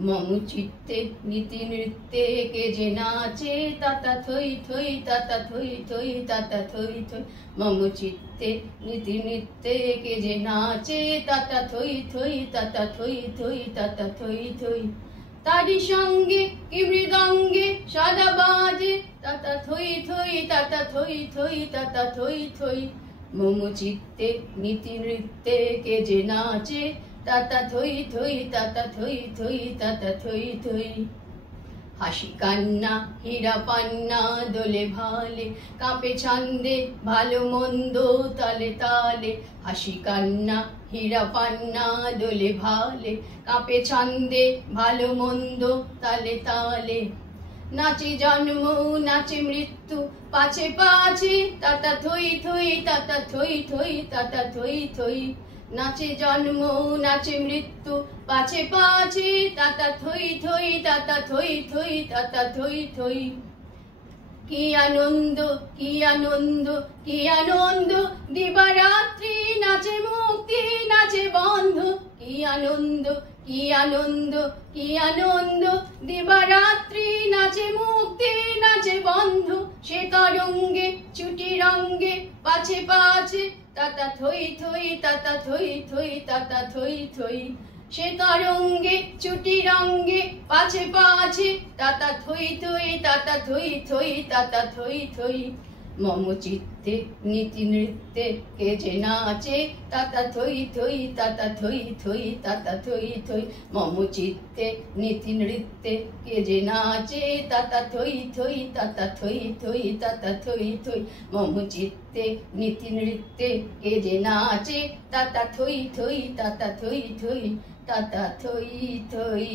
মম চিত্তে নীতি নৃত্যে কে যে নাচে তাতা থই থই তাতা থই থই তাতা থই থই। মম চিত্তে নীতি নৃত্যে কে যে নাচে তাতা থই থই তাতা থই থই তাতা থই থই। তারি সঙ্গে কি মৃদঙ্গে সাদা বাজে তাতা থই থই তাতা থই থই তাতা থই থই। মম চিত্তে নীতি নৃত্যে কে যে নাচে তাতা থই থই তাতা থই থই তাতা থই থই। হাসি কান্না হীরা পান্না দোলে ভালে কাঁপে ছন্দে ভালো মন্দ তালে তালে। হাসি কান্না হীরা পান্না দোলে ভালে কাঁপে ছন্দে ভালো মন্দ তালে তালে। নাচে জন্ম নাচে মৃত্যু পাছে পাছে তাতা থই থই তাতা থই থই তাতা থই থই। নাচে জন্ম নাচে মৃত্যু পাছে পাছে তাতা থই থই তাতা থই থই তাতা থই থই। কি আনন্দ কি আনন্দ কি আনন্দ দিবারাত্রি নাচে মুক্তি নাচে বন্ধ। কি আনন্দ কি আনন্দ কি আনন্দ দিবারাত্রি নাচে মুক্তি নাচে বন্ধ। সে তরঙ্গে ছুটি রঙ্গে পাছে পাছে তাতা থই থই তাতা থই থই তাতা থই থই। সে তরঙ্গে ছুটি রঙ্গে পাছে পাছে তাতা থই থই তাতা থই থই তাতা থই থই। মম চিত্তে নীতি নৃত্যে কে যে নাচে তাতা থই থই তাতা থই থই তাতা থই থই। মম চিত্তে নীতি নৃত্যে কে যে নাচে তাতা থই থই তাতা থই থই তাতা থই থই। মম চিত্তে নীতি নৃত্যে কে যে নাচে তাতা থই থই তাতা থই থই তাতা থই থই।